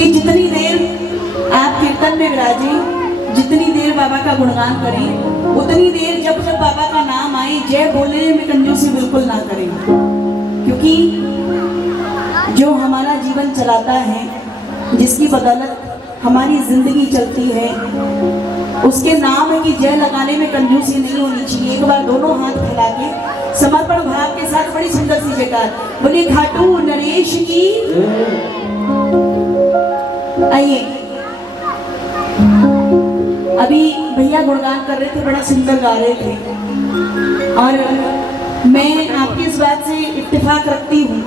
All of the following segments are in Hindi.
कि जितनी देर आप कीर्तन में विराजी, जितनी देर बाबा का गुणगान करें, उतनी देर जब जब बाबा का नाम आए जय बोलने में कंजूसी बिल्कुल ना करें, क्योंकि जो हमारा जीवन चलाता है, जिसकी बदौलत हमारी जिंदगी चलती है, उसके नाम है कि जय लगाने में कंजूसी नहीं होनी चाहिए। एक बार दोनों हाथ फैला के समर्पण भाव के साथ बड़ी सुंदर सी जयकार बोलिए खाटू नरेश की। आइए, अभी भैया गुणगान कर रहे थे, बड़ा सुंदर गा रहे थे, और मैं आपकी इस बात से इत्तेफाक रखती हूँ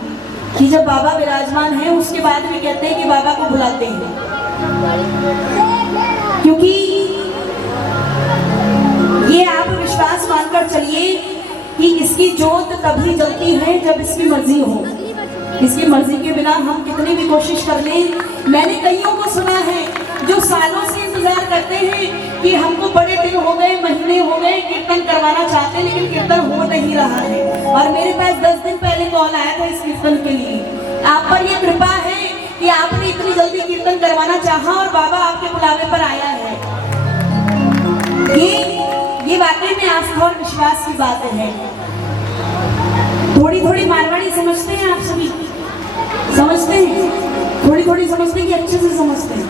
कि जब बाबा विराजमान है उसके बाद भी कहते हैं कि बाबा को बुलाते हैं, क्योंकि ये आप विश्वास मानकर चलिए कि इसकी जोत तभी जलती है जब इसकी मर्जी हो। इसकी मर्जी के बिना हम कितनी भी कोशिश कर लें, मैंने कईयों को सुना है जो सालों से इंतजार करते हैं कि हमको बड़े दिन हो गए, महीने हो गए, कीर्तन करवाना चाहते हैं लेकिन कीर्तन हो नहीं रहा है। और मेरे पास 10 दिन पहले कॉल आया था इस कीर्तन के लिए। आप पर ये कृपा है कि आपने इतनी जल्दी कीर्तन करवाना चाहा और बाबा आपके बुलावे पर आया है। ये वाकई में आस्था और विश्वास की बात है। थोड़ी थोड़ी मारवाड़ी समझते हैं आप सभी? समझते हैं? थोड़ी थोड़ी समझते हैं कि अच्छे से समझते हैं?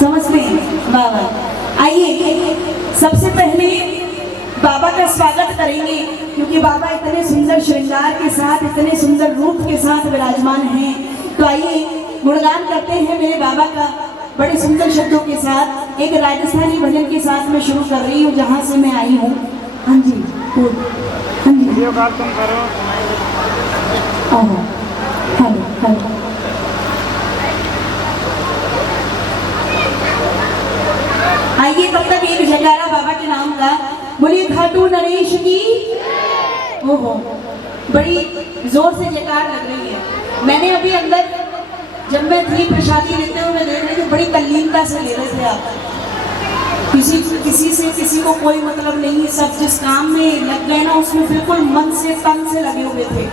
समझते हैं। वाह वाह। आइए सबसे पहले बाबा का स्वागत करेंगे, क्योंकि बाबा इतने सुंदर श्रृंगार के साथ, इतने सुंदर रूप के साथ विराजमान हैं। तो आइए गुणगान करते हैं मेरे बाबा का बड़े सुंदर शब्दों के साथ। एक राजस्थानी भजन के साथ मैं शुरू कर रही हूँ जहाँ से मैं आई हूँ। हाँ जी, हाँ जी, वीडियो कॉल तुम करो। Hello hello. आइए तब तक एक जयकारा बाबा के नाम का बोलिए खाटू नरेश की। ओहो, बड़ी जोर से जयकार लग रही है। मैंने अभी अंदर जब मैं थी प्रसादी लेते हुए देख रही थी, बड़ी तल्लीनता से ले रहे थे आप। किसी से किसी को कोई मतलब नहीं, सब जिस काम में लग गए ना उसमें बिल्कुल मन से तन से लगे हुए थे।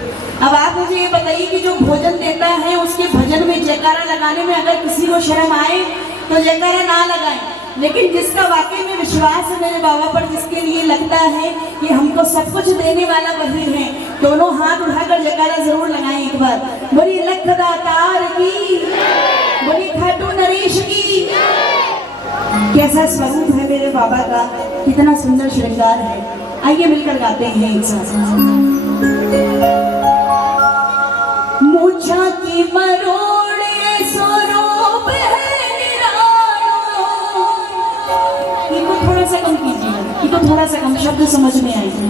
अब आप मुझे ये बताइए कि जो भोजन देता है उसके भजन में जयकारा लगाने में अगर किसी को शर्म आए तो जयकारा ना लगाए, लेकिन जिसका वाकई में विश्वास है मेरे बाबा पर, जिसके लिए लगता है कि हमको सब कुछ देने वाला वही है, दोनों हाथ उठाकर जयकारा जरूर लगाएं एक बार। बोलिए लखदातार की, बोलिए खाटू नरेश की। कैसा स्वरूप है मेरे बाबा का, कितना सुंदर श्रृंगार है। आइए मिलकर गाते हैं एक साथ। मूछा की मरोड़े स्वरूप है निरालो। इनको थोड़ा सा कम कीजिए, इनको थोड़ा सा कम, शब्द समझ में आएंगे।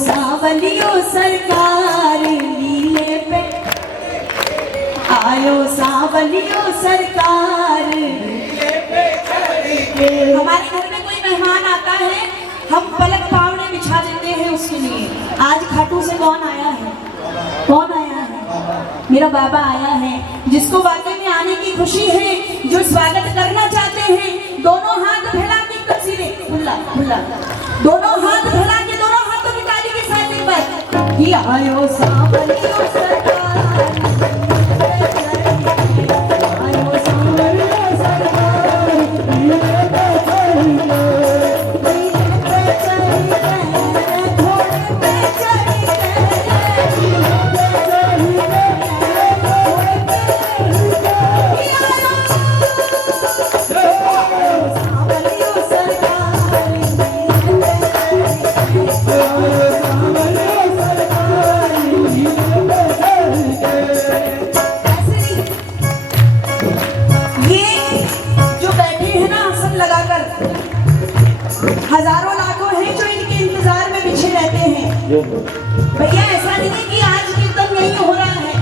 सावलियो सरकार लीले पे आयो, सावलियो सरकार लीले पे चढ़ के। हमारे घर में कोई मेहमान आता है, हम पलक पावड़े बिछा देते हैं उसके लिए। आज खाटू से कौन आया है? कौन आया है? मेरा बाबा आया है, जिसको वाकई में आने की खुशी है, जो स्वागत करना चाहते हैं। दोनों हाथ फैला के एकदम सीधे खुला खुला, दोनों हाथ फैला के, दोनों हाथों की ताली के साथ एक बार कि आयो सावलियो सरकार, आयो सावलियो सरकार, लीले पे चढ़ी के, लीले पे चढ़ी के, घोड़े पे चढ़ी के, लीले पे चढ़ी के, घोड़े पे चढ़ी के, आयो सावलियो सरकार, लीले पे चढ़ी के। हजारों लाखों हैं जो इनके इंतजार में पीछे रहते हैं। भैया ऐसा नहीं है कि आज कीर्तन नहीं हो रहा है,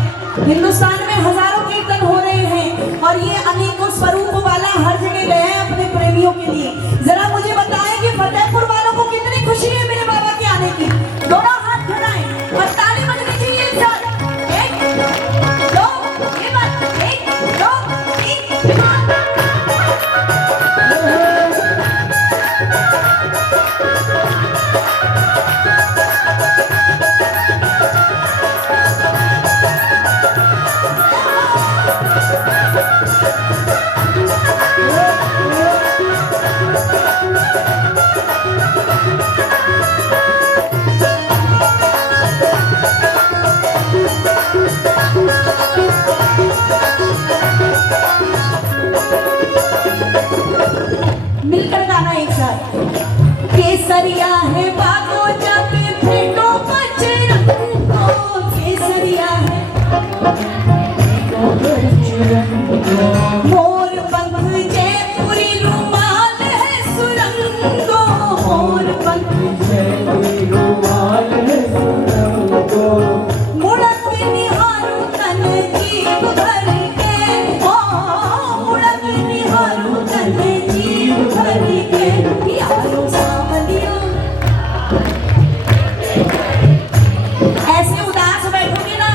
हिंदुस्तान में हजारों कीर्तन हो रहे हैं और ये अनेकों स्वरूप वाला हर जगह गया है अपने प्रेमियों के लिए। जरा मुझे बताएं कि फतेहपुर वालों को कितनी खुशी है मेरे बाबा के आने की। दोनों हाथ बढ़ाएं और ताली बजनी चाहिए एक साथ। साथ। केसरिया है बागो जाके फेंको बजरंगो, केसरिया है मोर पंख जयपुरी रुमाल है सुरंगो, मोर पंख जयपुरी रुमाल है सुरंगो, मुड़क निहारू तन जीव भर के, ओ मुड़क निहारू तन जीव भर के, यारो सावलियो। ऐसे उदास बैठोगे ना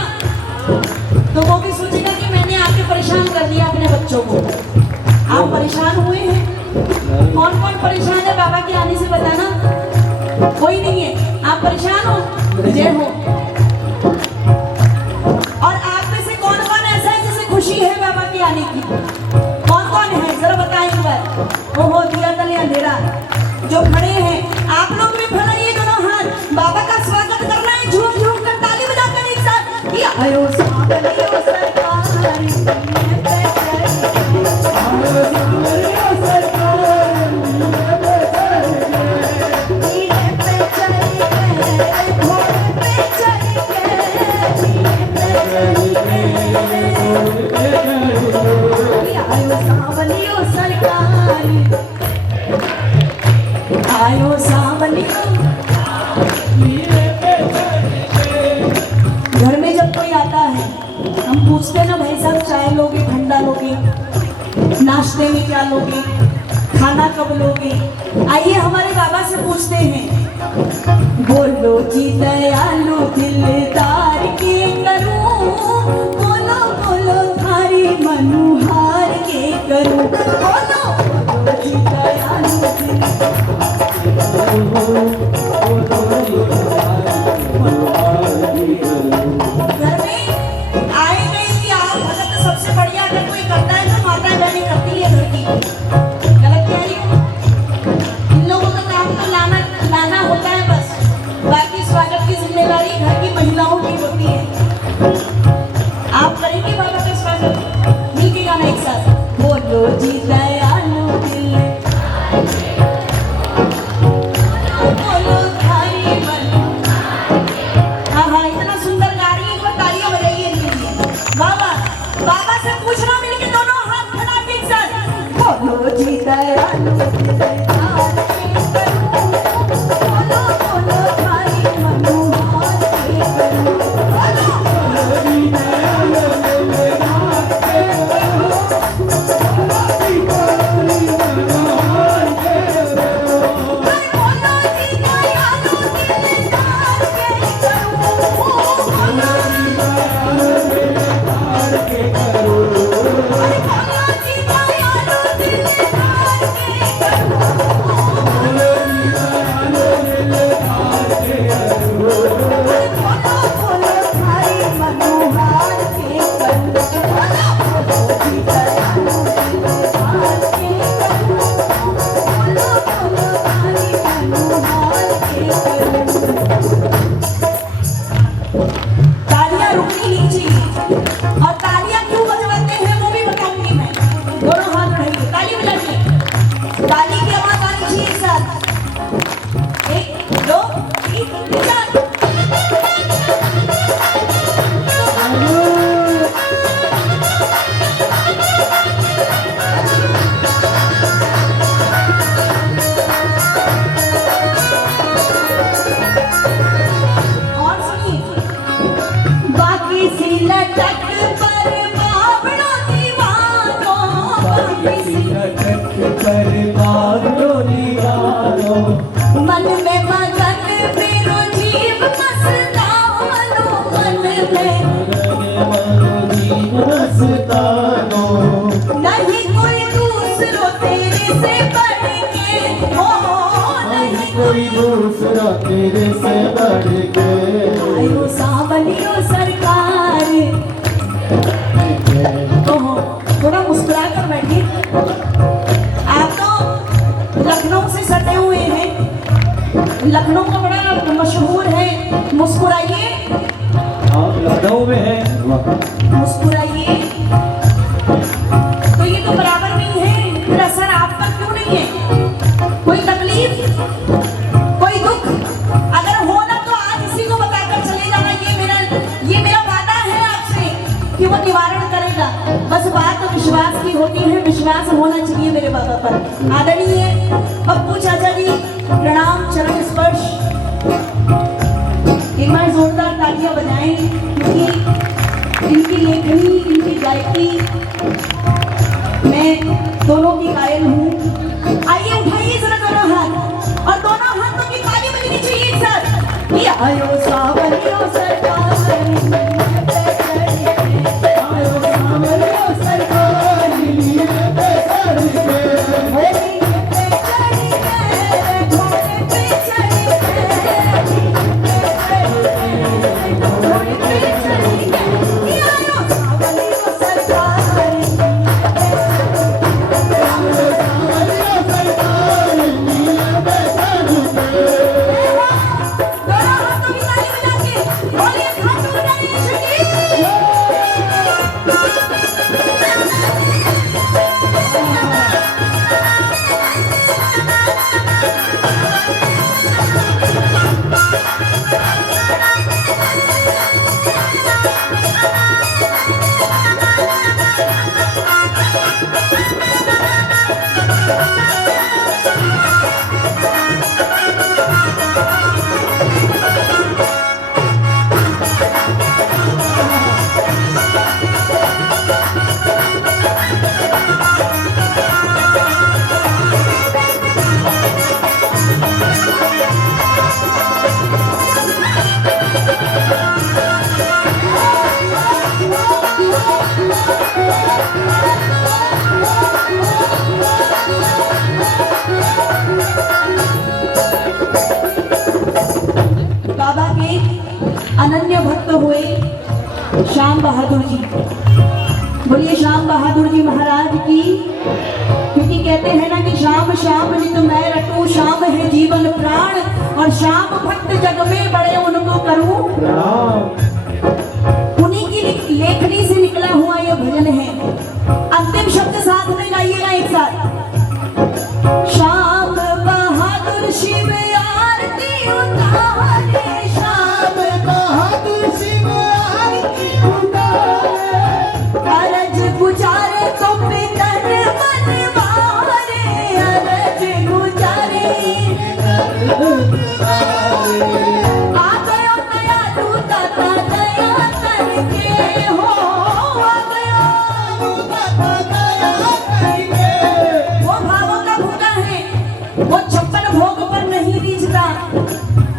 तो वो भी सोचेगा कि मैंने आके परेशान कर दिया अपने बच्चों को। आप परेशान हुए हैं? कौन कौन परेशान है बाबा के आने से बताना। कोई नहीं है। आप परेशान हो? जय हो। और आप में से कौन कौन ऐसा है जिसे खुशी है बाबा के आने की? कौन कौन है जरा बताएं एक बार। ओहो दिया तले अंधेरा। जो खड़े हैं आप लोग भी फैलाइए दोनों हाथ। बाबा का स्वागत करना है झूम झूम कर ताली बजाकर एक साथ। ये आयो सावलियो सरकारी आयो सावलियो। घर में जब कोई आता है हम पूछते हैं ना भाई साहब चाय लोगे ठंडा लोगे, नाश्ते में क्या लोगे, खाना कब लोगे। आइए हमारे बाबा से पूछते हैं। बोलो जी दयालु दिलदार के करूं, बोलो बोलो थारी मनुहार के करूं, बोलो बोलो जी दयालु घर में आए गए कि आप भगत सबसे बढ़िया अगर कोई करता है तो माता बहनी करती है घर की। गलत कह रही हूँ? इन लोगों का काम तो लाना होता है बस, बाकी स्वागत की जिम्मेदारी घर की महिलाओं की होती है। आप करेंगे बाबा का स्वागत? मिलके गाना एक साथ। बोलो जी दयालु मन में मगन मेरो जीव मस्तानो, मन में मस्तानो, नहीं कोई दूसरो तेरे से बढ़ के, हो नहीं कोई दूसरा तेरे से बढ़ के। आयो सावलियो सरकार। तो थोड़ा मुस्कुरा कर बैठिए। आप तो लखनऊ से सटे हुए हैं, लखनऊ का बड़ा मशहूर है मुस्कुराइए। आप लखनऊ में हैं, मुस्कुराइए। तो ये तो बराबर नहीं है, फिर असर आप पर क्यों नहीं है? कोई सारी होती है, विश्वास होना चाहिए मेरे बाबा पर। आदरणीय पप्पू चाचा जी, प्रणाम, चरण स्पर्श। एक बार जोरदार तालियां बजाएं, क्योंकि इनकी लेखनी, इनकी गायकी मैं दोनों की कायल हूँ। आइए उठाइए जरा दोनों हाथ और दोनों हाथों की ताली बजनी चाहिए एक साथ। ये आयो सावरियो सरकार, अनन्य भक्त हुए श्याम बहादुर जी। बोलिए श्याम बहादुर जी महाराज की। क्योंकि कहते हैं ना कि श्याम श्याम नित मैं रटूं, श्याम है जीवन प्राण, और श्याम भक्त जग में बड़े उनको करूं। उन्हीं की लेखनी से निकला हुआ यह भजन है। अंतिम शब्द साथ में गाइएगा एक साथ। श्याम बहादुर शिव आरती उतारे, श्याम बहादुर शिव आरती उतारे, अरज गुजारे तो पितर मनवारे, अरज गुजारे आ गयो नया दूता दया करके हो, आ गयो दूता दया करके। वो भावों का भूखा है, वो 56 भोग पर नहीं रीझता,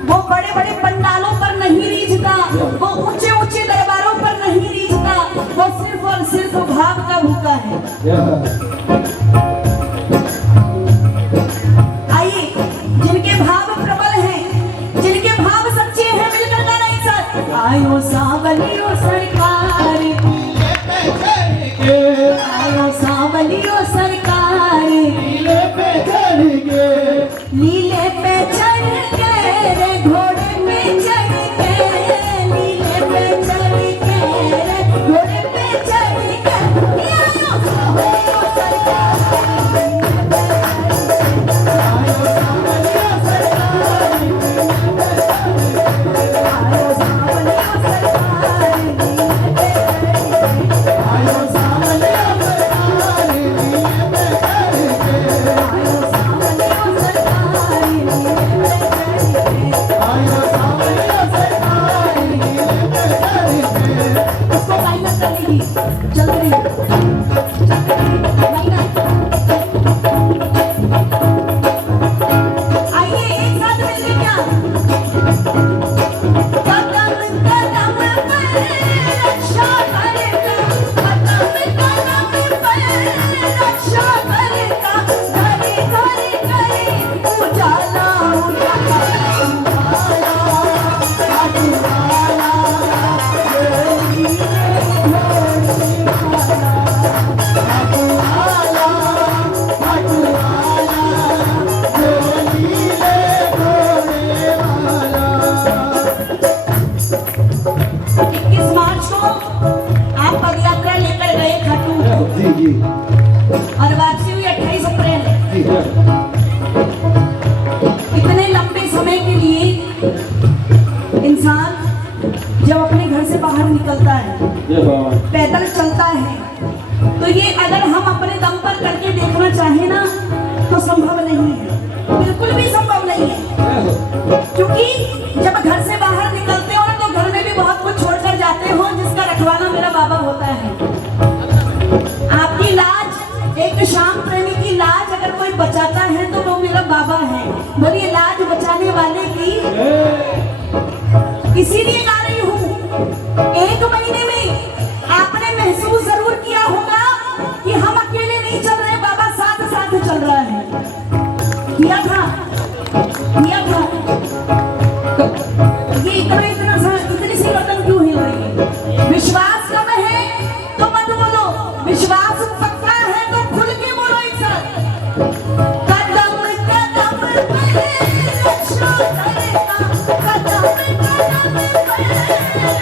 वो बड़े बड़े पंडालों पर नहीं रीझता, वो ऊंचे ऊंचे दरबारों पर नहीं रीझता, वो सिर्फ और सिर्फ भाव का भूखा है। आइए, जिनके भाव प्रबल हैं, जिनके भाव सच्चे हैं, मिलकर गाना एक साथ। आयो सावलियो सरकार, आयो सावलियो सरकार, लीले पे चढ़ के रे घोड़े पे चढ़ के, लीले पे चढ़ के रे घोड़े पे चढ़ के, आयो सावलियो सरकार, आयो सावलियो सरकार, आयो सावलियो सरकार, आयो सावलियो सरकार, आयो सावलियो सरकार। उसको लाइन कर लीजिए, चल रही लाइन। आइए एक साथ मिलके क्या, कदम कदम पर रक्षा करता, कदम कदम पर रक्षा करता, घरे घरे घरे उजाला उजाला उजाला, उजाला, संभव नहीं है, बिल्कुल भी संभव नहीं है। क्योंकि जब घर से बाहर निकलते हो ना तो घर में भी बहुत कुछ छोड़कर जाते हो, जिसका रखवाला मेरा बाबा होता है। आपकी लाज, एक शाम प्रेमी की लाज अगर कोई बचाता है तो वो मेरा बाबा है। बोलिए लाज बचाने वाले की, इसीलिए गा रही हूँ। 1 महीने में आपने महसूस जरूर किया होगा कि हम अकेले नहीं चल रहे, बाबा साथ साथ चल रहा है। किया था तो ये इतनी सी बर्तन क्यों हिल रही है? विश्वास कम है तो मत बोलो, विश्वास पक्का है तो खुल के बोलो एक साथ। कदम कदम पे रक्षा करेगा, कदम कदम पे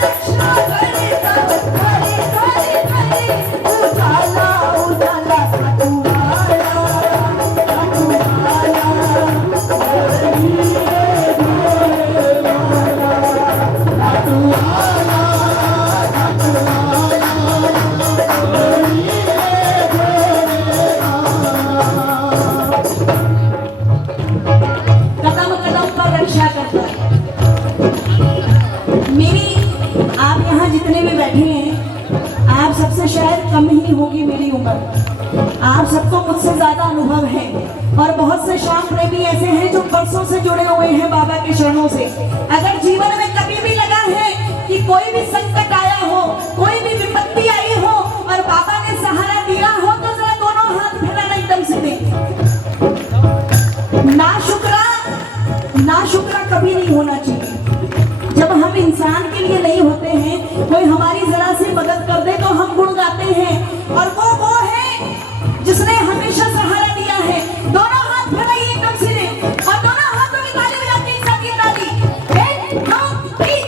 रक्षा करेगा, हरे हरे हरे उजाला उजाला कदम कदम पर रक्षा करता है। मेरी, आप यहाँ जितने भी बैठे हैं, आप सबसे शायद कम ही होगी मेरी उम्र। आप सबको मुझसे ज्यादा अनुभव है और बहुत से शाम प्रेमी ऐसे हैं जो वर्षों से जुड़े हुए हैं बाबा के चरणों से। अगर जीवन में कभी भी लगा है कि कोई भी संकट आया हो, कोई भी विपत्ति आई हो और बाबा ने सहारा दिया हो, तो जरा दोनों हाथ फैलाना एकदम से दें। ना शुक्रा कभी नहीं होना चाहिए। जब हम इंसान के लिए नहीं होते हैं, कोई हमारी जरा सी मदद कर दे तो हम गुण गाते हैं, और वो है जिसने हमेशा सहारा दिया है। दोनों हाथ फैलाइए एकदम से और दोनों हाथों की ताली बजाते एक साथ, ये ताली 1 2 3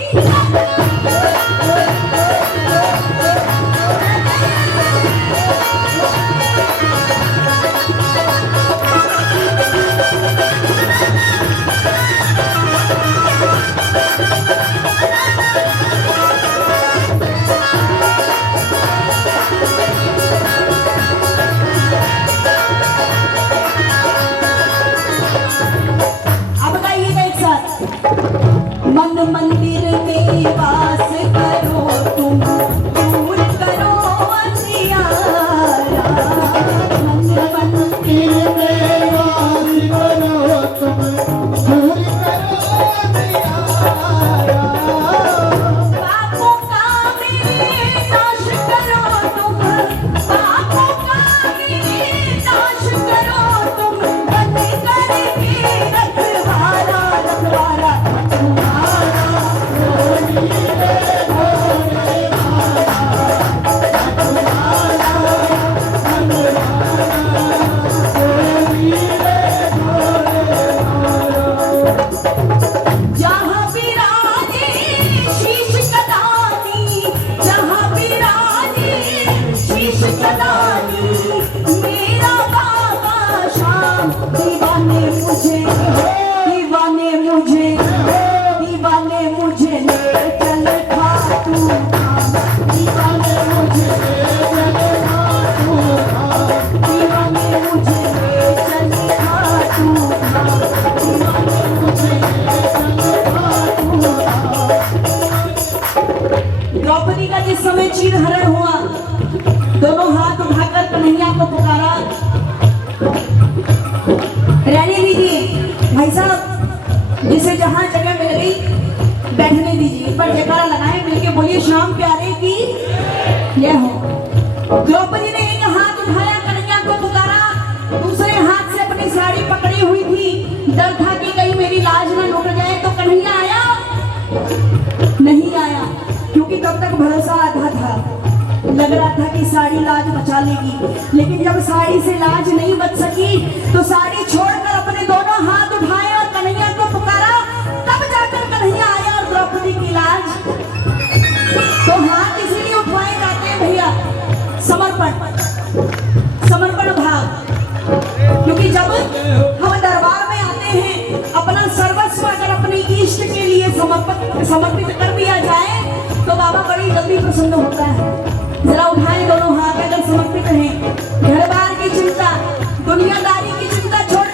मन मंदिर में वास करो तुम, दूर करो अंधियारा। मन मंदिर में वास करो तुम, दूर करो अंधियारा। पापों का विनाश करो तुम, पापों का विनाश करो तुम, बन करके रखवाला रखवाला द्रौपदी का जिस समय चीरहरण हुआ, दोनों हाथ उठाकर कन्हैया को पुकारा। रहने दीजिए भाई साहब, जिसे जहां जगह मिल गई बैठने दीजिए, पर जयकारा लगाए, मिलके बोलिए शाम प्यारे की यह हो। द्रौपदी ने एक हाथ उठाया, कन्हैया को पुकारा, दूसरे हाथ से अपनी साड़ी पकड़ी हुई थी। डर था कि कहीं मेरी लाज ना लुट जाए। तो कन्हैया आया नहीं आया, क्योंकि तब तक भरोसा आधा था, लग रहा था कि साड़ी लाज बचा लेगी। लेकिन जब साड़ी से लाज नहीं बच सकी तो साड़ी छोड़कर अपने दोनों हाथ उठाए और कन्हैया को पुकारा। तब जाकर कन्हैया आया और द्रौपदी की लाज। तो हाथ इसीलिए उठवाए जाते हैं भैया, समर्पण भाव। क्योंकि जब हम दरबार में आते हैं, अपना सर्वस्व अगर अपने इष्ट के लिए समर्पित कर दिया जाए तो बाबा बड़ी जल्दी प्रसन्न होता है। जरा उठाएं दोनों हाथ, अगर समर्पित हैं। घर बार की चिंता, दुनियादारी की चिंता छोड़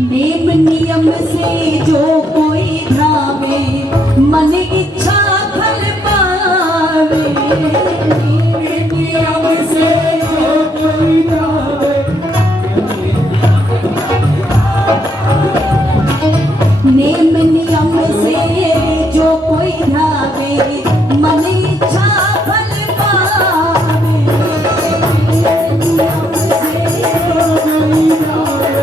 नेम नियम से जो कोई धावे मन इच्छा फल पावे। नेम नियम से जो कोई धावे नेम नियम से जो कोई धावे मन इच्छा फल पावे। नियम से जो कोई धावे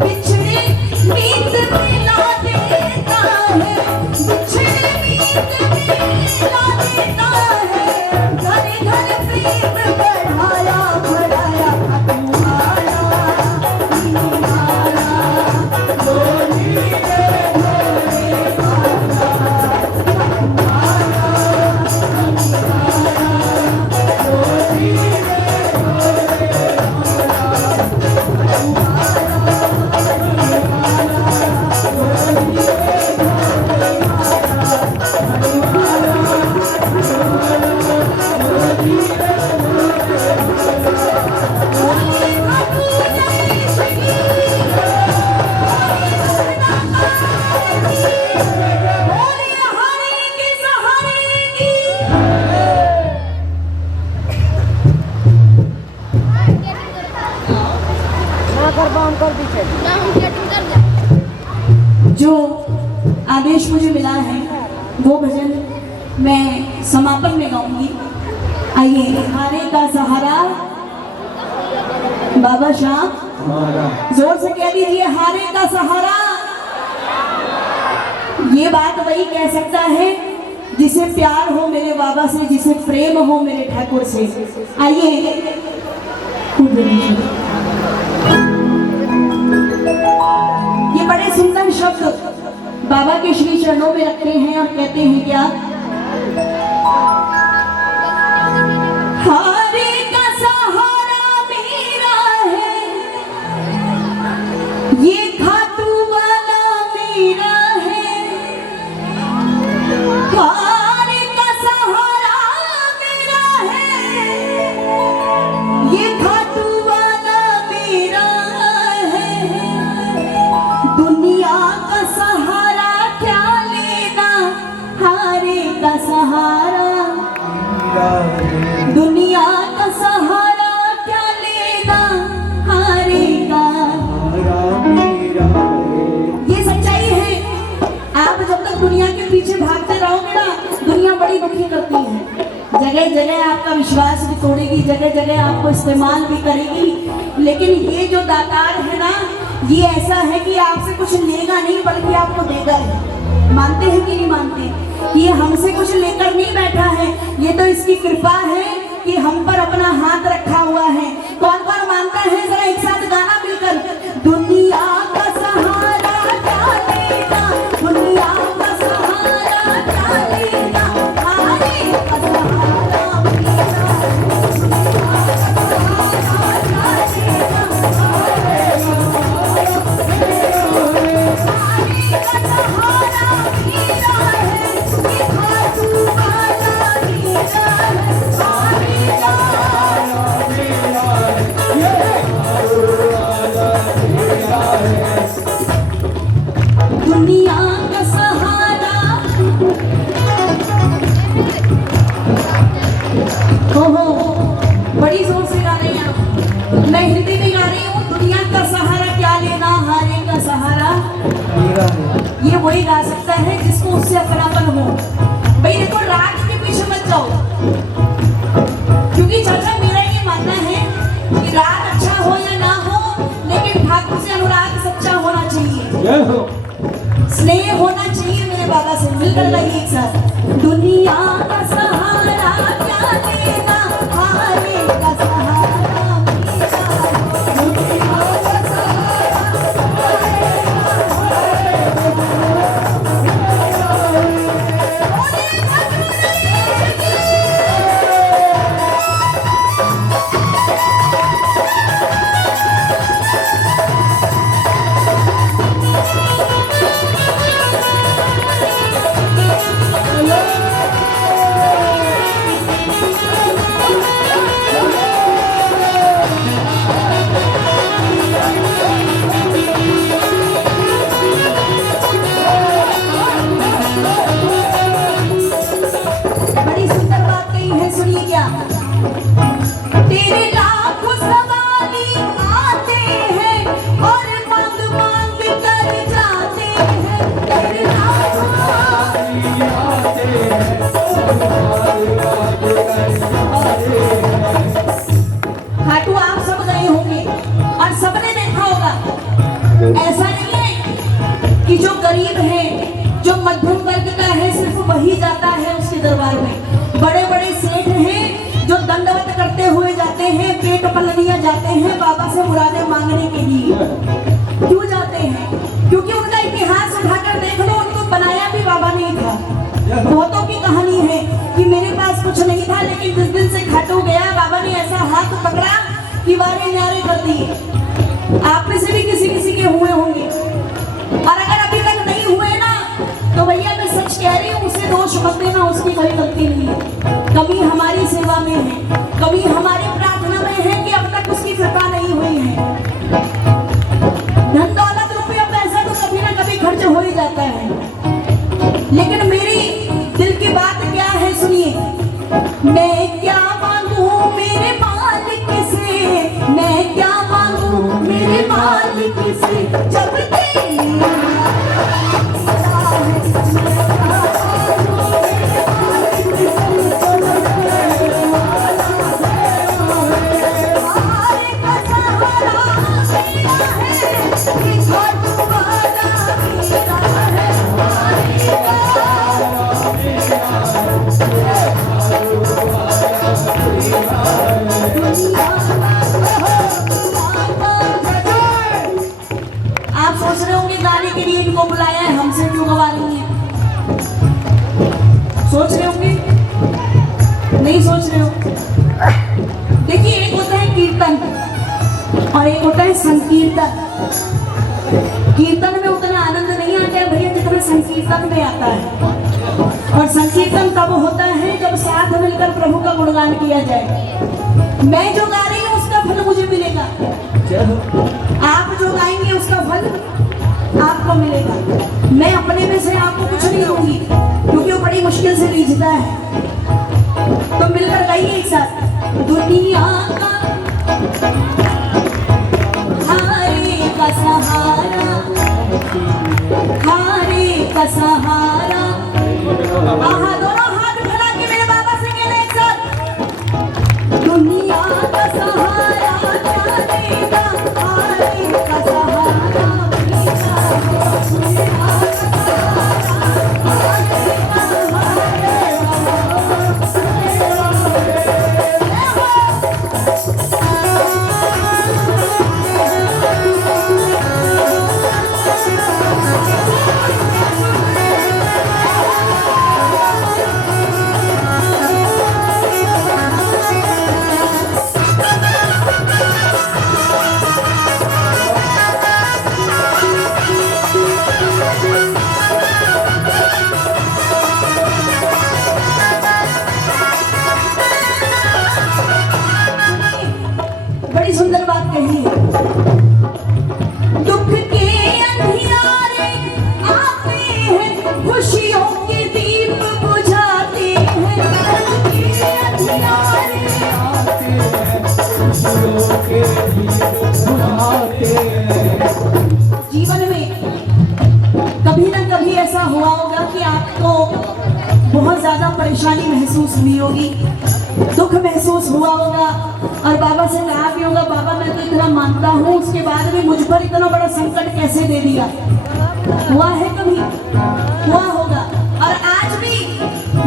बिछड़े मीत मिला देता है, बिछड़े मीत मिला देता है, घर घर प्रेम बढ़ाया बढ़ाया तुम्हारा तुम्हारा डोली रे डोली जो आदेश मुझे मिला है वो भजन मैं समापन में गाऊंगी। आइए, हारे का सहारा बाबा श्याम, जोर से कह दीजिए, हारे का सहारा। ये बात वही कह सकता है जिसे प्यार हो मेरे बाबा से, जिसे प्रेम हो मेरे ठाकुर से। आइए, ये बड़े सुंदर शब्द बाबा के श्री चरणों में रखते हैं और कहते हैं क्या? हारे का सहारा मेरा है, ये खाटू वाला मेरा है। हारे का सहारा मेरा है, ये खाटू वाला मेरा है। दुनिया का सहारा क्या लेना, हारे का सहारा। दुनिया का सहारा क्या लेना, हारे का। ये सच्चाई है। आप जब तक दुनिया के पीछे भागते रहोगे ना, दुनिया बड़ी दुखी करती है। जगह जगह आपका विश्वास भी तोड़ेगी, जगह जगह आपको इस्तेमाल भी करेगी। लेकिन ये जो दातार है ना, ये ऐसा है कि आपसे कुछ लेगा नहीं बल्कि आपको देगा ही। मानते हैं कि नहीं मानते? ये हमसे कुछ लेकर नहीं बैठा है, ये तो इसकी कृपा है कि हम पर अपना हाथ रखा हुआ है। कौन कौन मानता है? जरा एक साथ गाना मिलकर। दुनिया का सहारा क्या लेना, दुनिया का सहारा क्या लेना, हारे का सहारा मेरा, दुनिया का सहारा क्या लेना, हारे का सहारा मेरा है, ये खाटू वाला मेरा है। हारे का दुनिया का सहारा। हो बड़ी जोर से गा रही हैं आप। मैं हिंदी में गा रही हूँ। दुनिया का सहारा क्या लेना, हारे का सहारा। ये वही गा सकता है जिसको उससे अपनापन हो। भाई देखो, राग के पीछे मत जाओ, क्योंकि चाचा मेरा ये मानना है कि राग अच्छा हो या ना हो, लेकिन ठाकुर से अनुराग सच्चा होना चाहिए, स्नेह होना चाहिए मेरे बाबा से। मिलकर गाइए एक साथ। दुनिया का सहारा क्या लेना, हारे का सहारा मेरा है। दुनिया का सहारा गए होंगे और सबने देखा होगा। ऐसा नहीं है कि जो गरीब है, जो मध्यम वर्ग का है, सिर्फ वही जाता है उसके दरबार में। बड़े बड़े सेठ हैं जो दंडवत करते हुए जाते हैं, पेट पलनिया जाते हैं बाबा से मुरादें मांगने के लिए। क्यों जाते हैं? क्योंकि उनका इतिहास उठाकर देख लो, उनको बनाया भी बाबा नहीं था। बहुतों की कहानी है कि मेरे पास कुछ नहीं था, लेकिन जिस दिन से खाटू गया बाबा ने ऐसा हाथ पकड़ा कि वारे न्यारे कर दिए। आप में से भी किसी किसी के हुए होंगे, और अगर अभी तक नहीं हुए ना तो भैया मैं सच कह रही हूँ, उसे दोष मत देना, उसकी कोई गलती नहीं है। कमी हमारी सेवा में है, कमी हमारी प्रार्थना में है कि अब तक उसकी कृपा नहीं हुई है। धन दौलत रुपया पैसा तो कभी ना कभी खर्च हो ही जाता है, लेकिन मेरी दिल की बात क्या है सुनिए। मैं क्या मांगू मेरे मालिक से, मैं क्या मांगू मेरे मालिक से, जब आप सोच रहे होंगे गाने के लिए इनको बुलाया है, हमसे क्यों गवा रही है? सोच रहे होंगे? नहीं सोच रहे हो? देखिए, एक होता है कीर्तन और एक होता है संकीर्तन। कीर्तन में उतना आनंद नहीं आता है भैया जितना संकीर्तन में आता है। और संकीर्तन तब होता है जब साथ मिलकर प्रभु का गुणगान किया जाए। मैं जो गा रही हूँ उसका फल मुझे मिलेगा, आप जो गाएंगे उसका फल आपको मिलेगा। मैं अपने में से आपको कुछ नहीं दूंगी, क्योंकि वो बड़ी मुश्किल से रिझता है। तो मिलकर गाइए एक साथ। दुनिया का हारे का सहारा, हारे का सहारा। आहा, दोनों हाथ फैला के मेरे बाबा से कहना एक साथ। दुनिया का सहारा क्या देगा, हारे का सहारा। बड़ी सुंदर बात कही है। दुख के अंधियारे आते हैं, खुशियों के दीप बुझाते हैं। दुख के अंधियारे आते हैं, खुशियों के दीप बुझाते हैं। जीवन में कभी ना कभी ऐसा हुआ होगा कि आपको बहुत ज्यादा परेशानी महसूस हुई होगी, दुख महसूस हुआ होगा, और बाबा से कहा भी होगा, बाबा मैं तो इतना मानता हूँ, उसके बाद भी मुझ पर इतना बड़ा संकट कैसे दे दिया। हुआ है कभी? हुआ होगा। और आज भी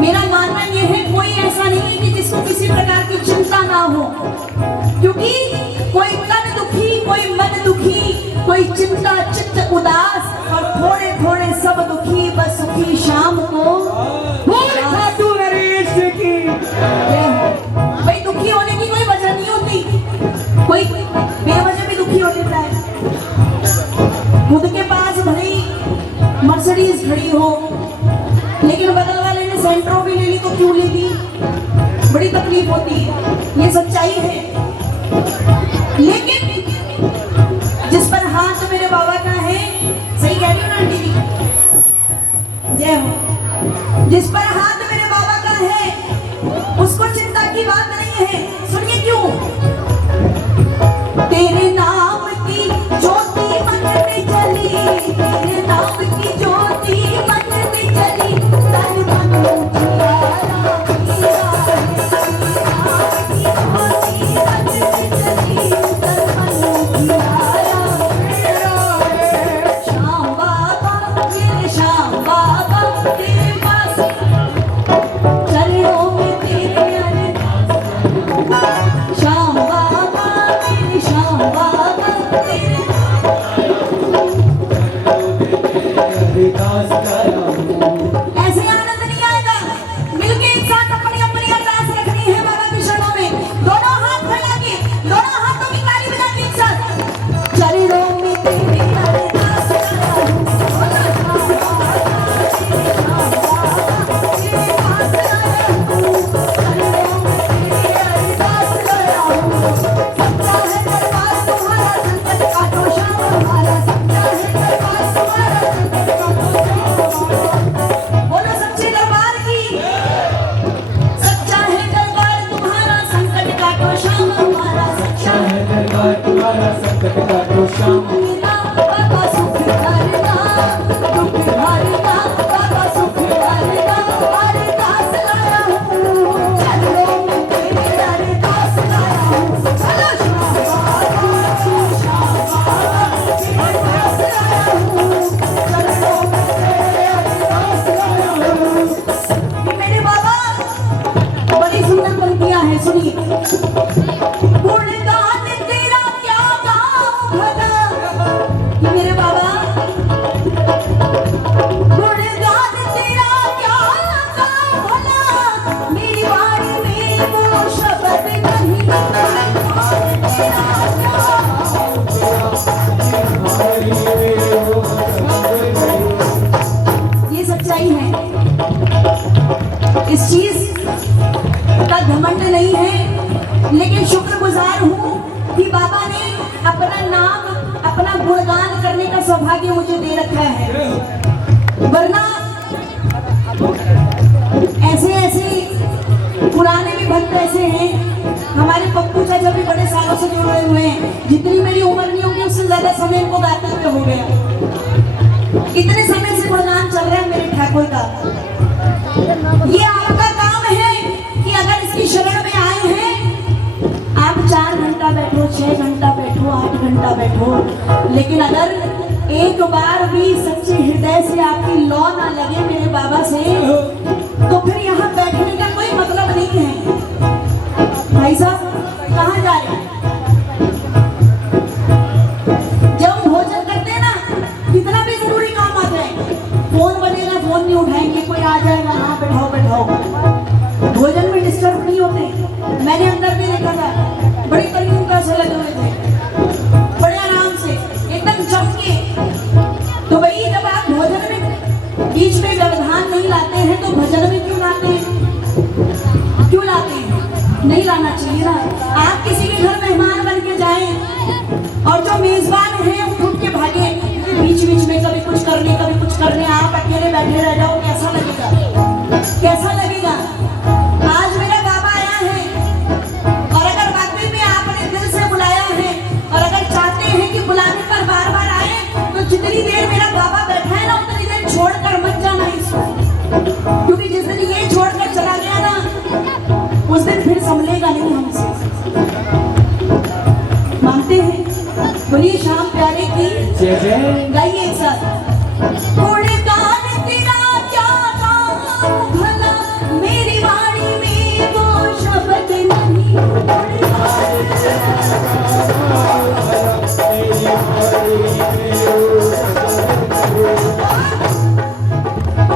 मेरा मानना यह है, कोई ऐसा नहीं है कि जिसको किसी प्रकार की चिंता ना हो, क्योंकि कोई तन दुखी, कोई मन दुखी, कोई चिंता चित्त उदास, और थोड़े थोड़े सब दुखी बस सुखी शाम को खाटू नरेश की। भाई दुखी होने की कोई वजह नहीं होती, कोई बेवजह भी दुखी हो जाता है। खुद के पास भले ही मर्सिडीज खड़ी हो, लेकिन बगल वाले ने सेंट्रो भी ले ली तो क्यों ले ली? बड़ी तकलीफ होती है, ये सच्चाई है। लेकिन जिस पर हाथ मेरे बाबा का है, सही कह रही हूँ ना आंटी जी? जय हो। जिस पर हाथ मेरे बाबा का है उसको चिंता की बात नहीं है। सुनिए क्यों। तेरे नाम की ज्योति मन में जली, तेरे नाम की ज्योति मन में जली, तन मन उजियारा किया है। तेरे नाम की ज्योति मन में जली, तन श्याम बाबा तेरे हरिदास गाया हूँ। ऐसे आनंद नहीं आएगा। मिलके एक साथ अपनी अपनी अरदास रखनी है बाबा के चरणों में। दोनों हाथ फैला के, दोनों हाथों की ताली बजा के एक साथ चरणों में तेरी अरदास गाया हूँ। बोलो श्याम बाबा तेरे श्याम बाबा तेरे पास आया हूँ। चरणों में तेरी अरदास गाया हूँ। सच्चा है दरबार तुम्हारा, संकट काटो श्याम हमारा। सच्चा है दरबार तुम्हारा, संकट काटो श्याम हमारा। बोलो सच्चे दरबार की। सच्चा है दरबार तुम्हारा, संकट काटो श्याम हमारा। सच्चा है है दरबार तुम्हारा, संकट काटो श्याम। मेरा बाबा सुख हरना, दुख हरना, बाबा सुख हरना। अरदास लाया हूँ, चरणों में तेरे अरदास लाया हूँ। चलो श्याम बाबा, श्याम बाबा तेरे पास लाया हूँ। चरणों में तेरे अरदास लाया हूँ। ये मेरे बाबा बड़ी सुंदर पंक्तियां हैं, सुनिए। गुणगान तेरा क्या गाऊं भला, ये मेरे बाबा गुणगान तेरा क्या गाऊं भला। मेरी वाणी में वो शब्द नहीं, गुणगान तेरा क्या ये सच्चाई है। इस चीज का घमंड नहीं है, लेकिन शुक्रगुजार हूँ कि बाबा ने अपना नाम, अपना गुणगान करने का सौभाग्य मुझे दे रखा है। वरना ऐसे ऐसे पुराने भी भक्त ऐसे हैं, हमारे पप्पू चाचा भी बड़े सालों से जुड़े हुए हैं। जितनी मेरी उम्र नहीं होगी उससे ज्यादा समय इनको गाते हुए हो गया। इतने समय से गुणगान चल रहा है मेरे ठाकुर का। ये आपका काम है कि अगर इसकी शरण में आए हैं, आप 4 घंटा बैठो, 6 घंटा बैठो, 8 घंटा बैठो, लेकिन अगर एक बार भी सच्चे हृदय से आपकी लौ ना लगे मेरे बाबा से, तो फिर यहाँ बैठने का कोई मतलब नहीं है। भाई साहब कहाँ जा रहे हैं? जब हम भोजन करते हैं ना, कितना भी जरूरी काम आ जाए, फोन बनेगा, फोन नहीं उठाएंगे, कोई आ जाएगा, हाँ बैठाओ बैठाओ। भोजन में डिस्टर्ब नहीं होते। मैंने अंदर भी देखा था, बड़ी तरीका से लगे हुए थे, बड़े आराम से एकदम जम के। तो भाई जब आप भोजन में बीच में व्यवधान नहीं लाते हैं, तो भजन में क्यों लाते हैं? क्यों लाते हैं? नहीं लाना चाहिए ना। आप किसी के घर मेहमान बन के जाएं और जो मेजबान है वो उठ के भागे, बीच बीच में कभी कुछ करने आप अकेले बैठे रह जाओ, कैसा लगेगा? कैसा लगेगा? आज मेरा बाबा आया है, और अगर वाकई में आपने दिल से बुलाया है, और अगर चाहते हैं कि बुलाने पर बार बार आए, तो जितनी देर मेरा बाबा बैठा है ना, उतनी देर छोड़कर मत जाना इसको। क्योंकि जिस दिन ये छोड़कर चला गया ना, उस दिन फिर संभलेगा नहीं हमसे। मानते हैं? बोलिए श्याम प्यारे की जय जय। गाइए एक साथ। गुणगान तेरा क्या गाऊं भला, मेरी वाणी में वो शब्द नहीं, गुणगान तेरा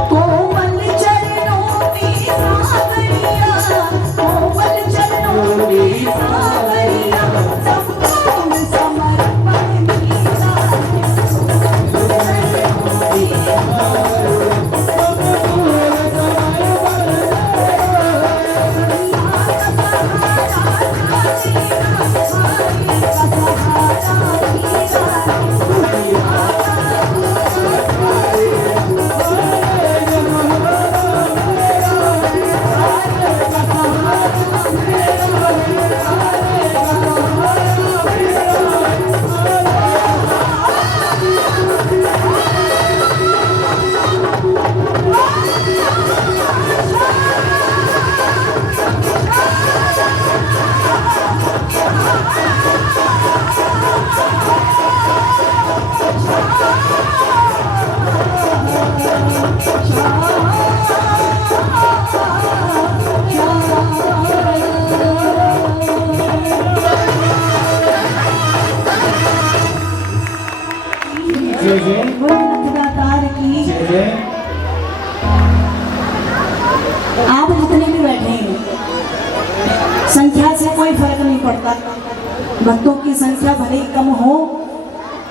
कोमल चरणों में सावरिया, कोमल चरणों में सावरिया, समर्पण मेरा। जय जय बोलो नखदातार की। जय जय। आप जितने भी बैठे हैं, संख्या से कोई फर्क नहीं पड़ता। भक्तों की संख्या भले ही कम हो,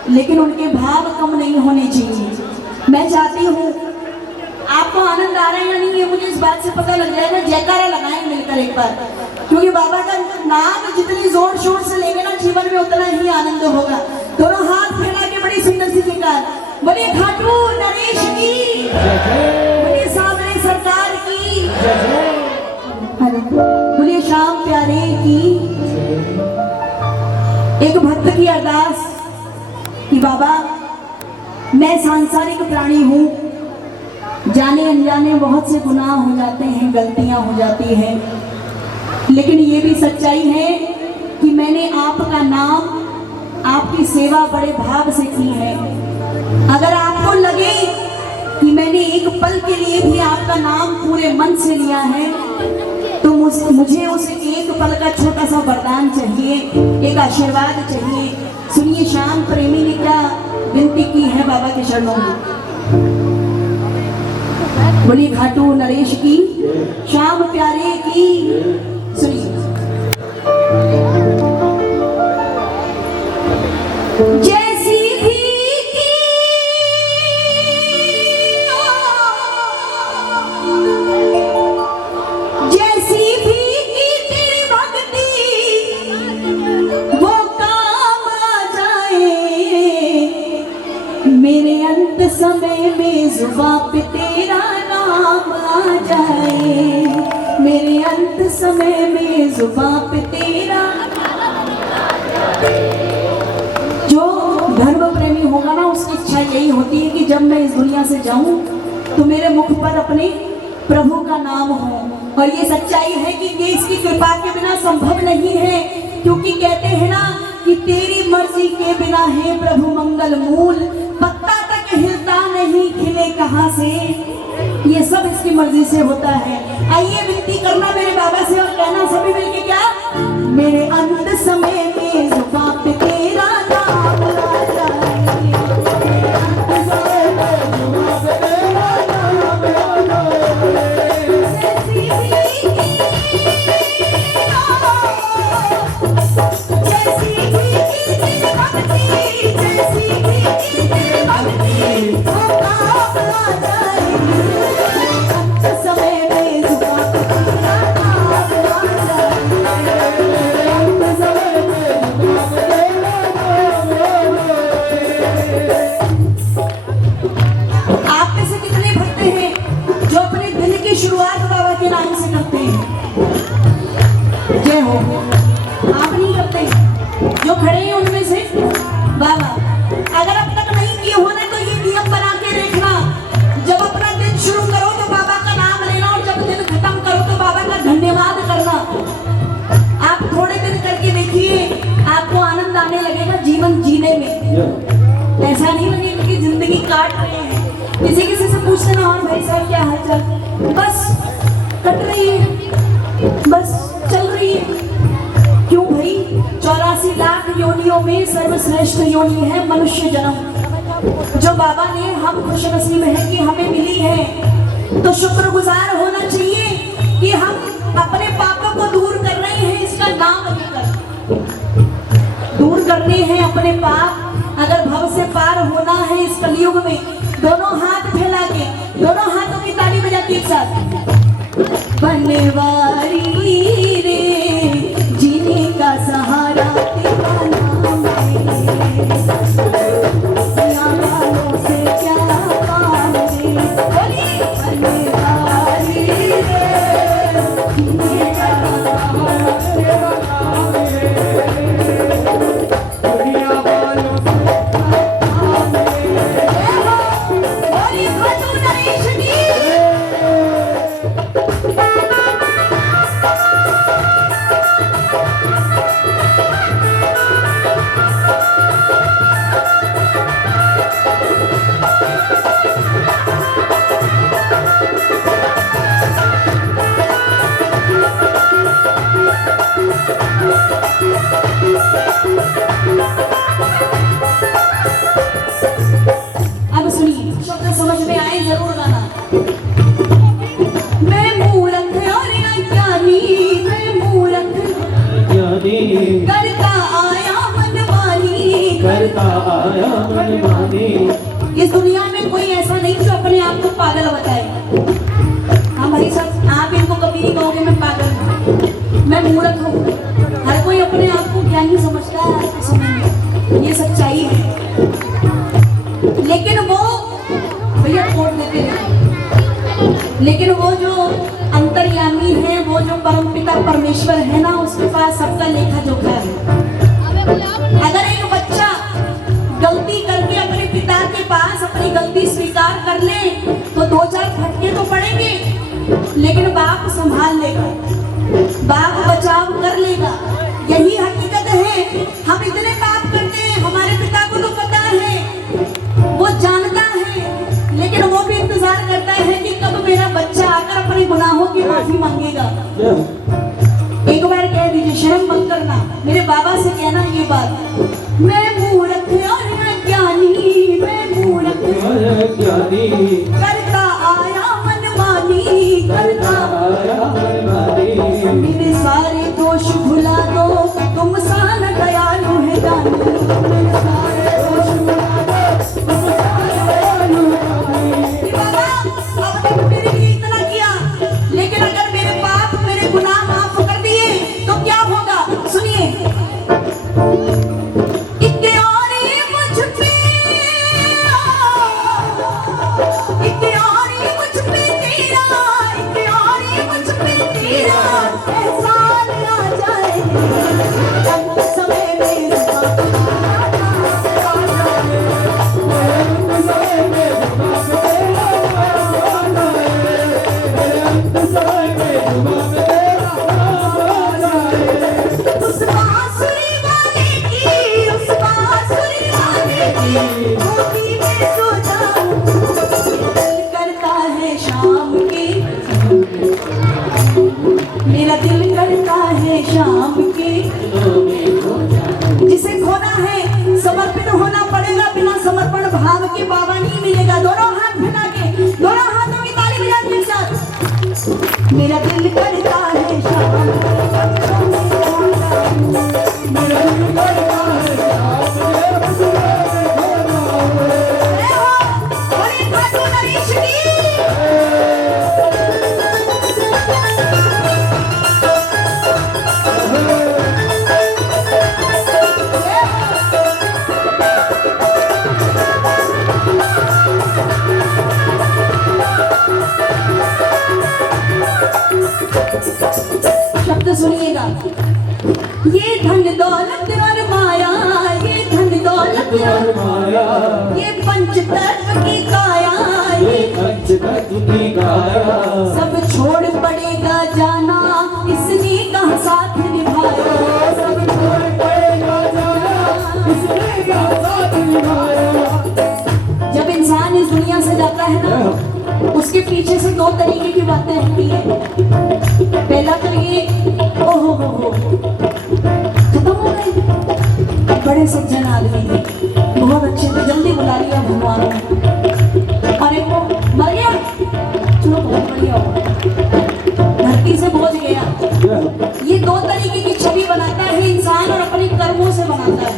लेकिन उनके भाव कम नहीं होने चाहिए। मैं चाहती हूँ आपको आनंद आ रहा है या नहीं, ये मुझे इस बात से पता लग जाएगा। जयकारा लगाएं मिलकर एक बार, क्योंकि बाबा का नाम जितनी जोर शोर से लेंगे ना, जीवन में उतना ही आनंद होगा। दोनों हाथ फैला के बड़ी सुंदर सी जयकार। बोलिए खाटू नरेश की, बोलिए सामने सरकार की, बोलिए श्याम प्यारे की। एक भक्त की अरदास कि बाबा मैं सांसारिक प्राणी हूँ, जाने अनजाने बहुत से गुनाह हो जाते हैं, गलतियां हो जाती हैं, लेकिन ये भी सच्चाई है कि मैंने आपका नाम, आपकी सेवा बड़े भाव से की है। अगर आपको लगे कि मैंने एक पल के लिए भी आपका नाम पूरे मन से लिया है, तो मुझे उस एक पल का छोटा सा वरदान चाहिए, एक आशीर्वाद चाहिए। सुनिए श्याम प्रेमी ने क्या विनती की है बाबा के चरणों में। बोलिए घाटू नरेश की, श्याम प्यारे की। सुनिए। जैसी भी की जैसी भी की तेरी भक्ति, वो काम आ जाए मेरे अंत समय में, जुबां पे तेरा नाम आ जाए मेरे अंत समय में, जुबां पे तेरा। जो धर्म प्रेमी होगा ना, उसकी इच्छा यही होती है कि जब मैं इस दुनिया से जाऊं तो मेरे मुख पर अपने प्रभु का नाम हो। और ये सच्चाई है कि ये इसकी कृपा के बिना संभव नहीं है, क्योंकि कहते हैं ना कि तेरी मर्जी के बिना है प्रभु मंगल मूल, पत्ता तक हिलता नहीं, खिले कहाँ से। ये सब इसकी मर्जी से होता है। आइए विनती करना मेरे बाबा से और कहना सभी मिलके क्या, मेरे अंत समय में जुबां पे तेरा नाम आ जाए, अंत समय में जुबां पे तेरा नाम आ जाए। जैसी भी भक्ति, जैसी भी भक्ति, वो काम आ जाए अंत समय में, जुबां पे तेरा नाम आ जाए अंत समय में, जुबां पे तेरा नाम आ जाए। आप में से कितने भक्त हैं जो अपने दिन की शुरुआत बाबा के नाम से करते हैं? जय हो। आप नहीं करते? जो खड़े हैं उनमें से बाबा, अगर अब तक नहीं किए होने तो ये नियम बना के देखना, जब अपना दिन शुरू करो तो बाबा का नाम लेना, और जब दिन खत्म करो तो बाबा का धन्यवाद करना। आप थोड़े दिन करके देखिए, आपको आनंद आने लगेगा जीवन जीने में। ऐसा नहीं लगेगा कि जिंदगी काट रहे हैं। किसी किसी से पूछते ना, और भाई साहब क्या हाल चाल, बस कट रही है, बस चल रही है। क्यों भाई, 84 लाख योनियों में सर्वश्रेष्ठ योनि है मनुष्य जन्म, जो बाबा ने हम खुशनसीब है कि हमें मिली है। तो शुक्रगुजार होना चाहिए कि हम अपने पापों को दूर कर रहे हैं, इसका नाम लेकर दूर करने हैं अपने पाप। अगर भव से पार होना है इस कलयुग में, दोनों हाथ फैला के, दोनों हाथों की ताली बजाती एक साथ। बनवारी रे जीने का सहारा तेरा नाम है, दुनिया वालों से क्या काम है। बोलिए बनवारी रे जीने का सहारा तेरा नाम है, दुनिया वालों से क्या काम है। बोलिए खाटू नरेश की। करता आया मनमानी। इस दुनिया में कोई ऐसा नहीं जो अपने आप को पागल बताए। हाँ भाई साहब, आप इनको कभी नहीं कहोगे मैं पागल हूँ, मैं मूर्ख हूँ। हर कोई अपने आप को ज्ञानी समझता है आज के समय में, ये सच्चाई है। लेकिन वो भैया छोड़ देते हैं, लेकिन वो जो अंतर्यामी है, वो जो परमपिता परमेश्वर है ना, उसके पास सबका लेखा जोखा है। अगर एक बच्चा गलती करके अपने पिता के पास अपनी गलती स्वीकार कर ले तो दो चार फटके तो पड़ेंगे, लेकिन बाप संभाल लेगा, बाप बचाव कर लेगा। यही हकीकत है। हम इतने पाप करते हैं, हमारे पिता को तो पता है, वो जानता है, लेकिन वो भी इंतजार करता है कि कब मेरा बच्चा आकर अपने गुनाहों की माफी मांगेगा। एक बार कह दीजिए, शर्म मत करना, मेरे बाबा से कहना ये बात, मैं मूर्ख और अज्ञानी, मैं मूर्ख ज्ञानी करता आया मनमानी, करता आया मनमानी। मेरे सारे दोष भुला दो, तुम सान दयालु है जानी, मेरे सारे दोष भुला दो, तुम सान दयालु है। बाबा आपने मेरे लिए इतना किया, लेकिन अगर मेरे पाप मेरे गुनाह माफ कर दिए तो क्या होगा? सुनिए, इत्यारी मुझ पे, इत्यारी मुझ पे तेरा, इत्यारी मुझ पे तेरा एहसान आ जाए, समय में उस बांसुरी वाले की, उस बांसुरी वाले की गोदी में सो जाऊं, दिल करता है शाम की, मेरा दिल करता है शाम की। जिसे खोना है समर्पित होना पड़ेगा, बिना समर्पण भाव के बाबा नहीं मिलेगा। दोनों हाथ फैला के, दोनों हाथों की ताली बजाते साथ, मेरा दिल करता है शाम शब्द सुनिएगा, ये धन दौलत और माया, ये धन दौलत और माया, ये पंचतत्व की काया, ये पंचतत्व की काया, सब छोड़ पड़ेगा जाना, इसने कहाँ साथ निभाया, सब छोड़ पड़ेगा जाना, इसने कहाँ साथ निभाया। जब इंसान इस दुनिया से जाता है ना, उसके पीछे से दो तरीके की बातें होती है। पहला तो ये, ओहो हो खत्म हो गए, बड़े सज्जन आदमी थे, बहुत अच्छे थे, जल्दी बुला लिया भगवान ने, और एक वो मर गया, चलो बहुत बढ़िया हुआ, धरती से बोझ गया। ये दो तरीके की छवि बनाता है इंसान और अपने कर्मों से बनाता है।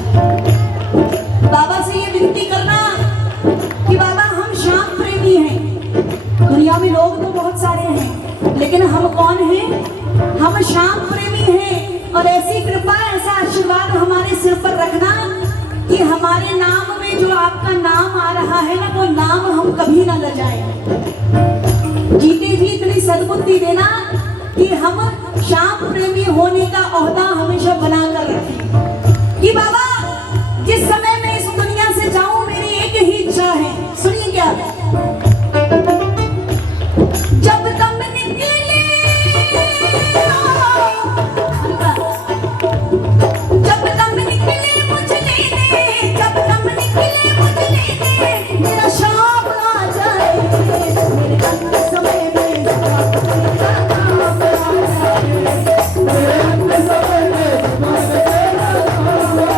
बाबा से ये विनती करना कि बाबा हम शाम प्रेमी हैं, दुनिया में लोग तो बहुत सारे हैं, लेकिन हम कौन हैं? हम शाम प्रेमी हैं। और ऐसी कृपा, ऐसा आशीर्वाद हमारे सिर पर रखना कि हमारे नाम में जो आपका नाम आ रहा है ना, वो नाम हम कभी ना लजाएं। जीते जी इतनी सद्बुद्धि देना कि हम शाम प्रेमी होने का ओहदा हमेशा बना कर रखें कि बाबा जिस समय मैं इस दुनिया से जाऊं, मेरी एक ही इच्छा है। सुनिए क्या, जब दम निकले, जब दम निकले मुझे लेने, जब दम निकले मुझे लेने, मेरा शाम आ जाए, मेरे अंत समय में मेरे अंत समय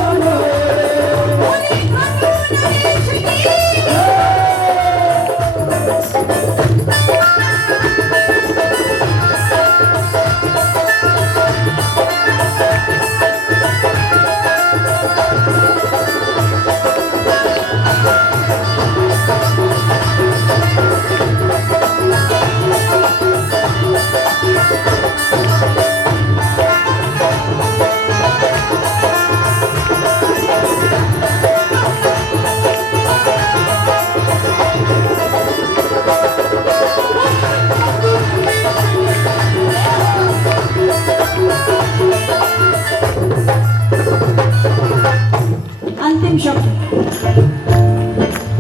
में अंतिम शब्द।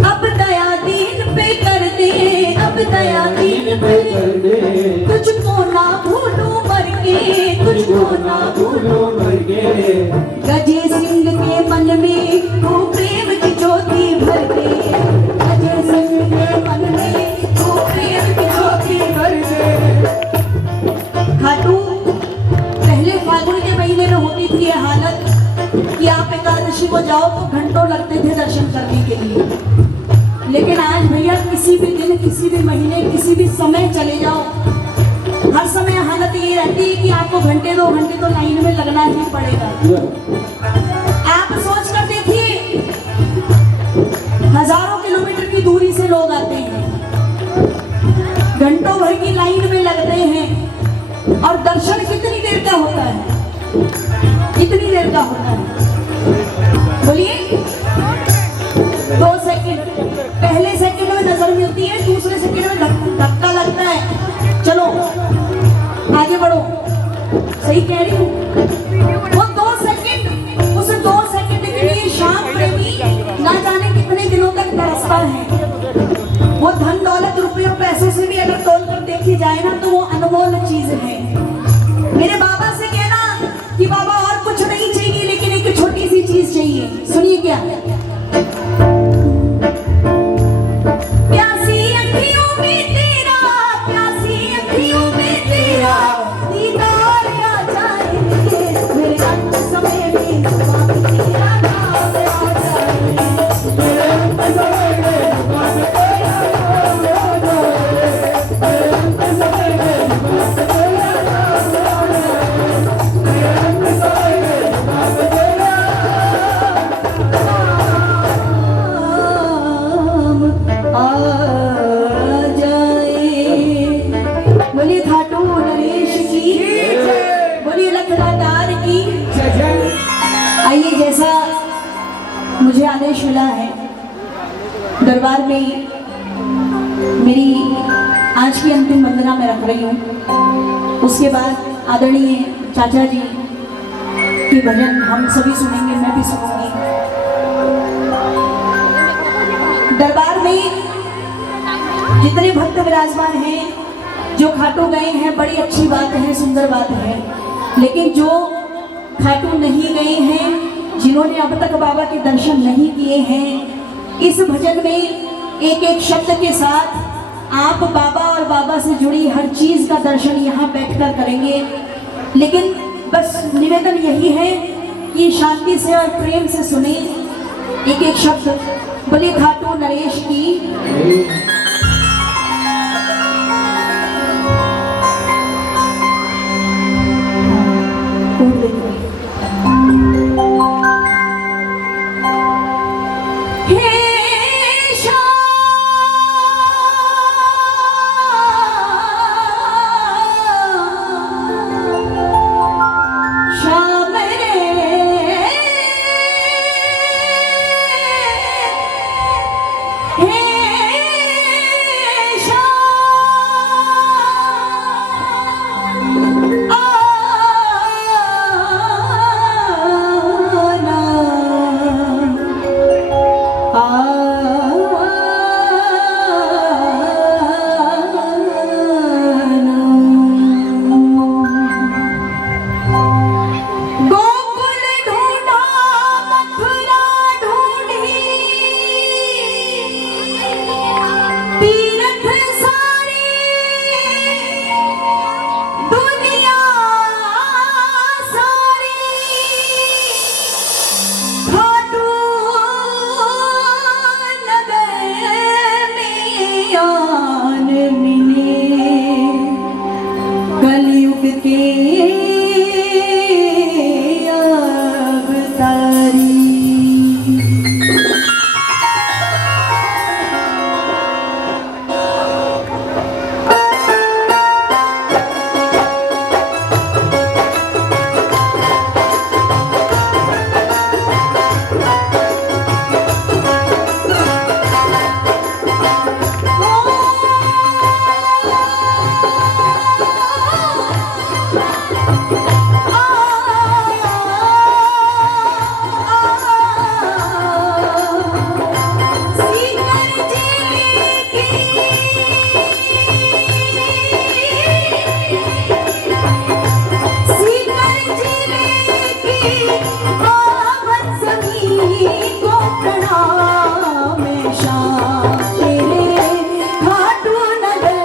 अब दया दीन पे कर दे, अब दया दीन पे कर दे, तुझको ना भूलूं मर के, तुझको ना भूलो मर के गजे सिंह के मन में तू प्रेम की ज्योति भर दे, गजे सिंह के मन में तू प्रेम की ज्योति मर के खाटू पहले फागुन के महीने में होती थी ये हालत कि आप एकादशी को जाओ तो घंटों लगते थे दर्शन करने के लिए। लेकिन आज भैया किसी भी दिन, किसी भी महीने, किसी भी समय चले जाओ, हर समय हालत ये रहती है कि आपको घंटे 2 घंटे तो लाइन में लगना ही पड़ेगा। आप सोच कर देखिए, हजारों किलोमीटर की दूरी से लोग आते हैं, घंटों भर की लाइन में लगते हैं, और दर्शन कितनी देर का होता है, कितनी देर का होता है बोलिए? 2 सेकंड। पहले सेकंड में नजर मिलती है, दूसरे सेकंड में धक्का लगता है, चलो आगे बढ़ो। सही कह रही हूँ। वो 2 सेकंड, उस 2 सेकंड के लिए शाम प्रेमी ना जाने कितने दिनों तक तरसता है। वो धन दौलत रुपयों पैसों से भी अगर तोल कर देखी जाए ना तो वो अनमोल चीज है। मेरे बाबा से कहना कि बाबा और कुछ नहीं चाहिए, लेकिन एक छोटी सी चीज चाहिए। सुनिए क्या? प्यासी अखियों में तेरा, प्यासी अखियों में तेरा दीदार आ जाए, मेरे अंत समय में बाकी तेरा नाम आ जाए, मेरे अंत समय में बात तेरा नाम आ जाए, मेरे अंत समय में बात तेरा नाम आ जाए, मेरे अंत समय में बात तेरा नाम आ जाए। बोलिए खाटू नरेश की, बोलिए लखनदार की। जय जय। आइए, जैसा मुझे आदेश मिला है, दरबार में मेरी आज की अंतिम वंदना मैं रख रही हूँ। उसके बाद आदरणीय चाचा जी के भजन हम सभी सुनेंगे, मैं भी सुनूंगी। दरबार में जितने भक्त विराजमान हैं, जो खाटू गए हैं, बड़ी अच्छी बात है, सुंदर बात है। लेकिन जो खाटू नहीं गए हैं, जिन्होंने अब तक बाबा के दर्शन नहीं किए हैं, इस भजन में एक एक शब्द के साथ आप बाबा और बाबा से जुड़ी हर चीज का दर्शन यहाँ बैठकर करेंगे। लेकिन बस निवेदन यही है कि शांति से और प्रेम से सुने एक एक शब्द। बोलिए खाटू नरेश की। प्रणाम श्याम तेरे खाटू नगर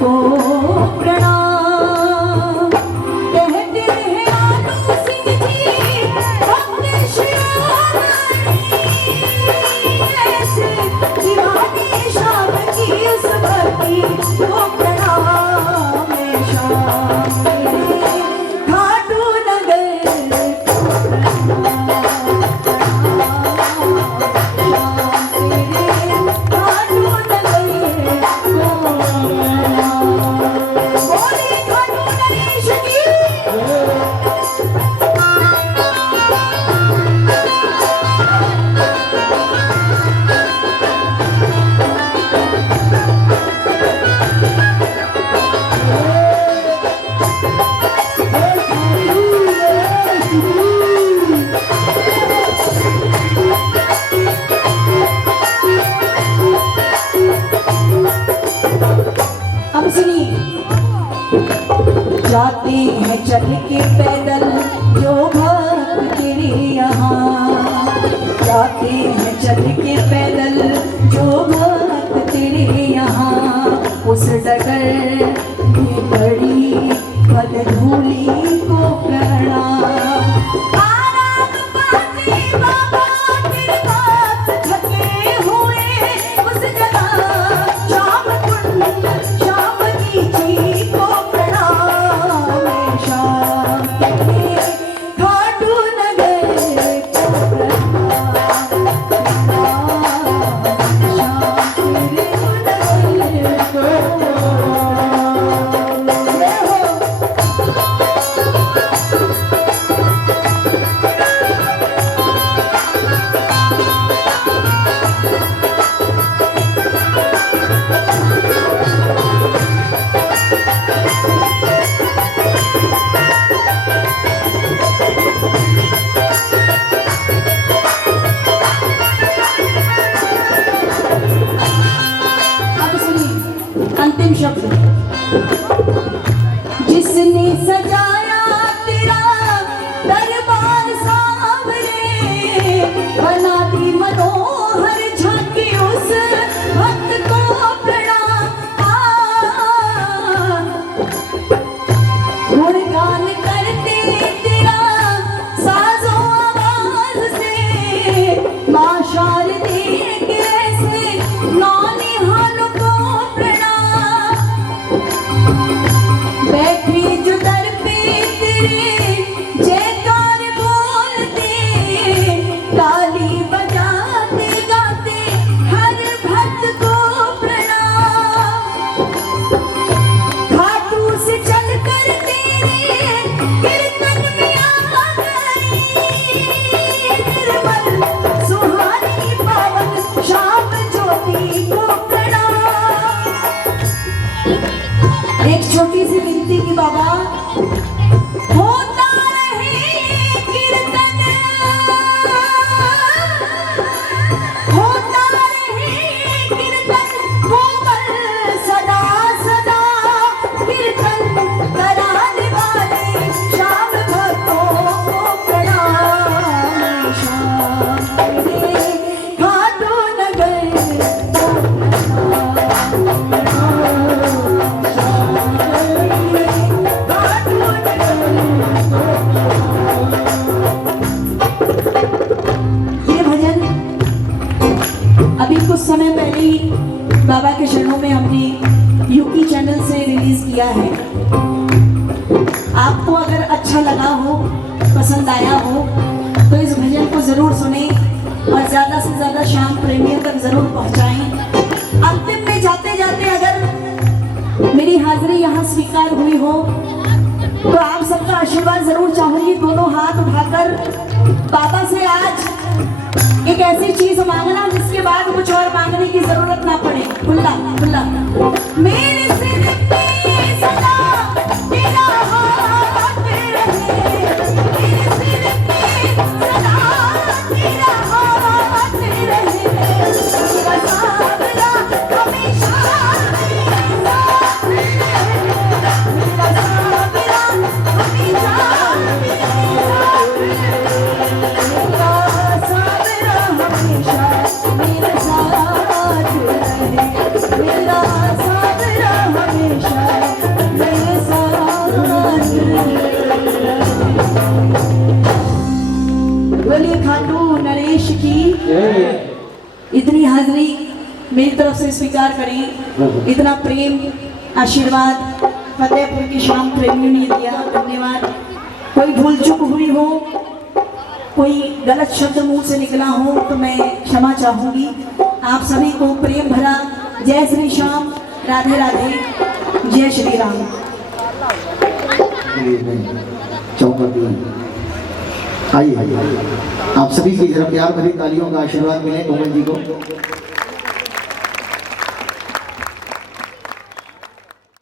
को प्रणाम प्रणाम श्याम तेरे खाटू नगर को जाते हैं चल के पैदल जो भक्त तेरे यहाँ जाते हैं चल के पैदल जो भक्त तेरे यहाँ उस डगर में पड़ी पद धूली को प्रणाम आराम पाते बाबा तेरे पास थके हुए उस जगह शाम कुंड शाम की जी को प्रणाम शाम तेरे खाटू नगर को प्रणाम शाम तेरे नगर को अंतिम शब्द जिसने सजाया तेरा दरबार सांवरे बना दी मनोहर झांकी उस भक्त को प्रणाम गुणगान करते तेरा साजो आवाज से मां शारदे कैसे नौनिहाल को बैठे जो दर पे तेरे जयकार बोलते ताली बजाते गाते हर भक्त को प्रणाम घाटू से चल कर तेरे कीर्तन में आ गई निर्मल सुहानी पावन शाम ज्योति को प्रणाम। एक छोटी सी विनती की बाबा होता रहे कीर्तन होता रहे कीर्तन कोमल सदा सदा कीर्तन कराने वाले श्याम भक्तों को प्रणाम श्याम तेरे खाटू नगर कुछ समय पहले ही बाबा के चरणों में हमने यूपी चैनल से रिलीज किया है। आपको अगर अच्छा लगा हो, पसंद आया हो तो इस भजन को जरूर सुने और ज्यादा से ज्यादा श्याम प्रेमियों तक जरूर पहुंचाएं। अंतिम में जाते जाते अगर मेरी हाजिरी यहाँ स्वीकार हुई हो तो आप सबका आशीर्वाद जरूर चाहूंगी। दोनों हाथ उठाकर बाबा से आज एक ऐसी चीज मांगना जिसके बाद कुछ और मांगने की जरूरत ना पड़े। खुला खुला मेरे सिर पे सदा तेरा हाथ रहे, मेरे सिर पे सदा तेरा हाथ रहे, तेरा सावरा हमेशा मेरे साथ रहे, मेरा सावरा हमेशा मेरे साथ रहे, मेरा सावरा हमेशा मेरे साथ रहे, मेरा सावरा हमेशा मेरे साथ रहे। बोलिए खाटू नरेश की इतनी हाजिरी मेरी तरफ से स्वीकार करें। इतना प्रेम आशीर्वाद फतेहपुर की श्याम प्रेमियों ने दिया, धन्यवाद। कोई भूल चूक हुई हो, कोई गलत शब्द मुंह से निकला हो तो मैं क्षमा चाहूंगी। आप सभी को प्रेम भरा जय श्री श्याम, राधे राधे, जय श्री राम। चौपटी आइए आप सभी की जरा प्यार भरी तालियों का आशीर्वाद मिले कोमल जी को।